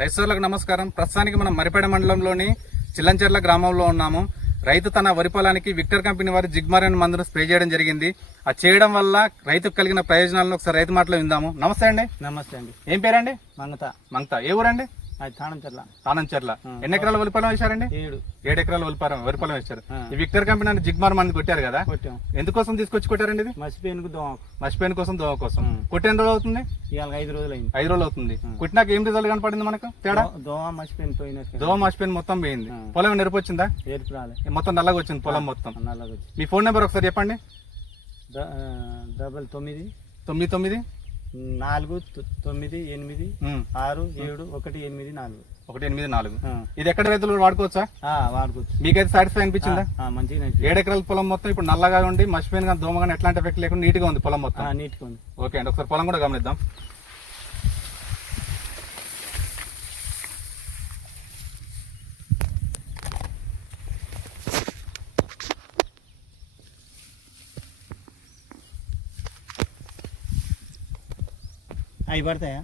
రైతులకు నమస్కారం. ప్రస్తుతానికి మనం మరిపేడ మండలంలోని చిల్లంచెర్ల గ్రామంలో ఉన్నాము. రైతు తన వరి పొలానికి విక్టర్ కంపెనీ వారి జిగ్మార్ అనే మందును స్ప్రే చేయడం జరిగింది. ఆ చేయడం వల్ల రైతుకు కలిగిన ప్రయోజనాలను ఒకసారి రైతు మాటలో విందాము. నమస్తే అండి. నమస్తే అండి. ఏం పేరండి? మంగత. మంగత. ఏ ఊరండి? ఆనంచర్ల ఎన్ని ఎకరాల వరి పొలం వేశారండి? ఏడు. ఏడు ఎకరాల వరి పొలం వరి పొలం వేశారు. ఈ విక్టర్ కంపెనీ అని జిగ్మార్ మందు కొట్టారు కదా? ఎందుకోసం తీసుకొచ్చి కొట్టారండి ఇది? మర్చిపోయినకు దోమకు మర్చిపోయిన కోసం దోమ కోసం. ఉం. కొట్టి ఎన్ని రోజులు అవుతుంది? ఇవాళ ఐదు రోజులు అయింది ఐదు రోజులు అవుతుంది. కొట్టినాక ఏం రిజల్ట్ కనపడింది మనకు? తేడా? దోమ మర్చిపోయిన పోయినట్టు దోమ మర్చిపోయిన మొత్తం పోయింది. పొలం నెరపు వచ్చిందా? రాలే. మొత్తం నల్లగా వచ్చింది పొలం మొత్తం. నల్లగా వచ్చి మీ ఫోన్ నెంబర్ ఒకసారి చెప్పండి. డబల్ తొమ్మిది. తొమ్మిది తొమ్మిది నాలుగు తొమ్మిది ఎనిమిది. ఆరు ఏడు ఒకటి ఎనిమిది నాలుగు. ఒకటి ఎనిమిది నాలుగు. ఇది ఎక్కడ రైతులు వాడుకోవచ్చా? వాడుకోవచ్చు. మీకైతే సాటిస్ఫై అనిపించిందా? మంచిగా ఏడు ఎకరాల పొలం మొత్తం ఇప్పుడు నల్లగా ఉండి మర్చిపోయిన కానీ దోమ కానీ ఎట్లాంటి ఎఫెక్ట్ లేకుండా నీట్గా ఉంది పొలం మొత్తం. ఆ, నీట్గా ఉంది. ఓకే అండి ఒకసారి పొలం కూడా గమనిద్దాం. అవి పడతాయా